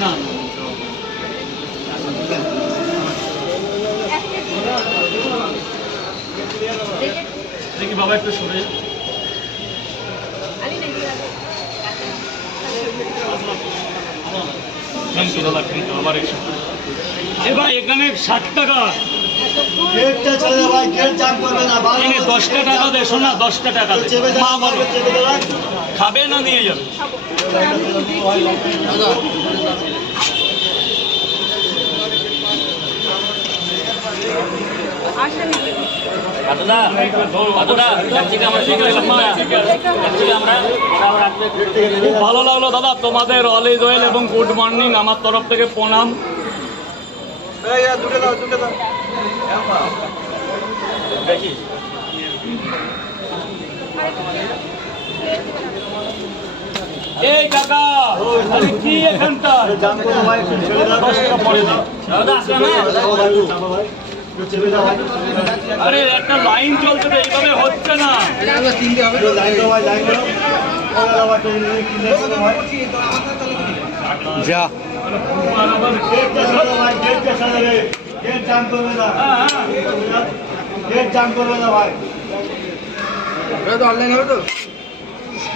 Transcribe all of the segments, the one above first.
না দেখি বাবা একটু সরে যা। Thank you দাদা, thank you, আবার এসো। এ ভাই এখানে ষাট টাকা গেটটা ছেড়ে দে ভাই গেট জাম করবে না ভালো দশটা টাকা দে শোনা দশটা টাকা দে। মা বলো। খাবে না নিয়ে যাবে? খুব ভালো লাগল দাদা তোমাদের অল ইজ ওয়েল এবং গুড মর্নিং আমার তরফ থেকে প্রণাম। দুটো দাও দুটো দাও এই কাকা আরে কি এখানটা জাম করবে ভাই দাও চেপে দাও ভাই আরে একটা লাইন চলছে তো এইভাবে হচ্ছে না যা অনলাইন হবে তো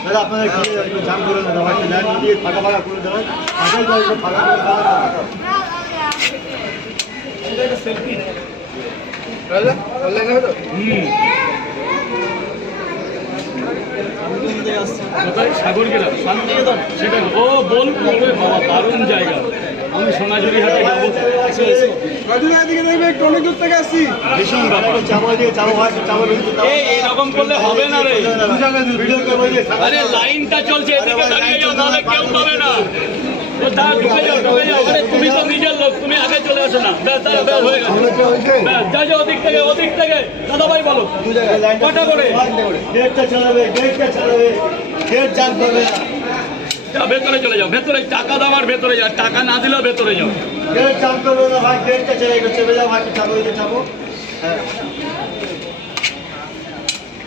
দাদা আপনারা কি একটু জাম করে না ভাই একটু লাইন দিয়ে ফাঁকা ফাঁকা করে দেবেন ফাঁকাই করে একটু ফাঁকা করে দেওয়া অনলাইন হবে তো কোথায়? সাগর গেলাম শান্তিনিকেতন। সেটা ও বোলপুর। বাবা দারুণ জায়গা। আমি সোনাঝুরি হাটে যাব। ভীষণ ব্যাপার। এরকম করলে হবে না রে। আরে লাইনটা চলছে। এদিকে দাঁড়িয়ে যাও নাহলে কেউ পাবে না। ও ঢুকে যাও ঢুকে যাও। ভেতরে চলে যাও ভেতরে টাকা দেওয়ার ভেতরে যাও। টাকা না দিলেও ভেতরে যাও। গেট জাম করবে না ভাই গেটটা একটু চেপে যাও ভাই দিয়ে হ্যাঁ।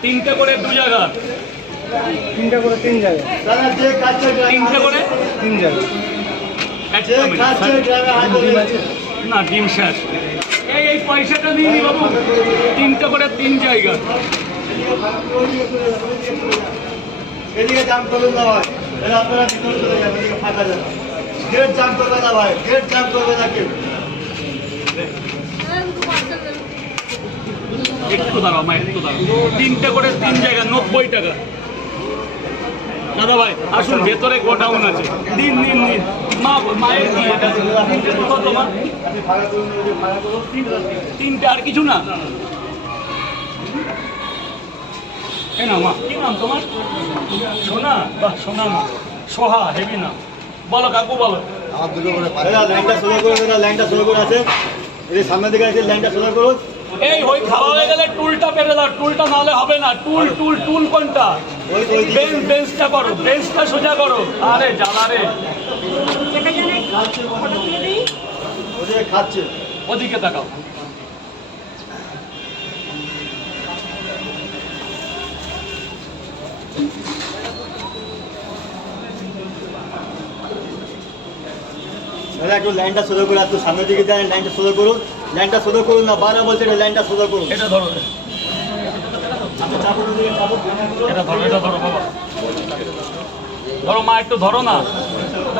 তিনটে করে দু জায়গা। তিনটা করে তিন জায়গা। দাদা যে কাজটা তিনটে করে তিন জায়গা। যে একটা মিনিট। গ্রামে হাত ধরে না ডিম শেষ। এই এই পয়সাটা দিন বাবু। তিনটে করে তিন জায়গা। এদিকে জাম করবেন না ভাই। তাহলে আপনারা ভিতরে চলে যাবেন এদিকে ফাঁকা যাবে গেট জাম করবে না ভাই গেট জাম করবে না কেউ। একটু দাঁড়াও মা একটু দাঁড়াও। তিনটে করে তিন জায়গা নব্বই টাকা। দাদা ভাই, আসুন, ভেতরে গোডাউন আছে। দিন দিন দিন। মা, মায়ের কি তিনটে আর কিছু না? এ না, মা। কি নাম তোমার? সোনা? সোনা সোহা, হেভি না বলো, কাকু, বলো। সোজা করে আছে। সামনের দিকে আছে, লাইনটা সোজা করুন এই ওই খাওয়া হয়ে গেলে টুলটা পেরে দাও টুলটা নাহলে হবে না। টুল টুল টুল কোনটা? বেঞ্চ বেঞ্চটা করো বেঞ্চটা সোজা করো। আরে জ্বালা রে। ওদিকে খাচ্ছে। ওদিকে তাকাও। দাদা একটু লাইনটা সোজা করে একটু সামনের দিকে যান লাইনটা সোজা করুন। লাইনটা সোজা করুন না বারবার বলছে এটা লাইনটা সোজা করুন। এটা ধরো। আচ্ছা চাপো ওদিকে চাপো। এটা ধরো এটা ধরো বাবা। ধরো মা একটু ধরো না।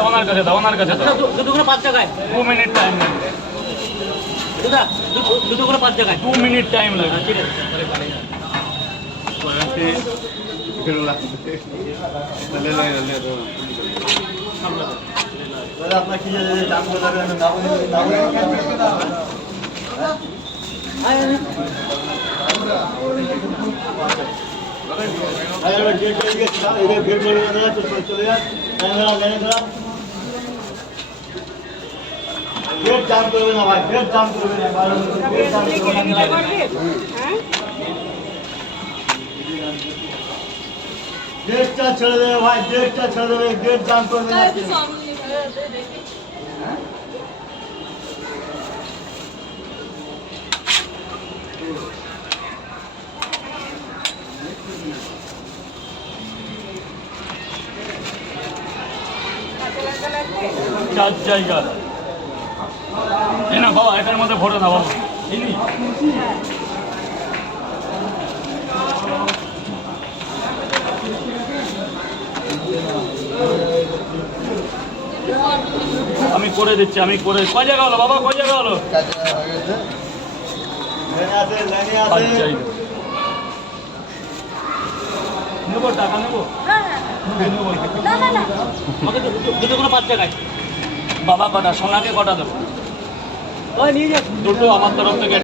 ওনার কাছে দাও ওনার কাছে দাও। দুটো করে পাঁচ টাকায় টু মিনিট টাইম লাগবে। দুটা দুটো- দুটো করে পাঁচ টাকায় টু মিনিট টাইম লাগবে। ঠিক আছে। দাদা আপনার কি জানেন গেট জাম করবে না ভাই গেট জাম করবে না গেট জাম করবে না। গেটটা ছেড়ে দেবে ভাই গেটটা ছেড়ে দেবে গেট জাম করবে না চার জায়গা। বাবা মধ্যে ভরে আমি করে দিচ্ছি, আমি করে কয় জায়গা হলো বাবা? কয় জায়গা হলো? নেব টাকা নেব? নেব দুটো- দুটো পাঁচ জায়গায় বাবা কটা? সোনাকে কটা দেবো? দুটো আমার তরফ থেকে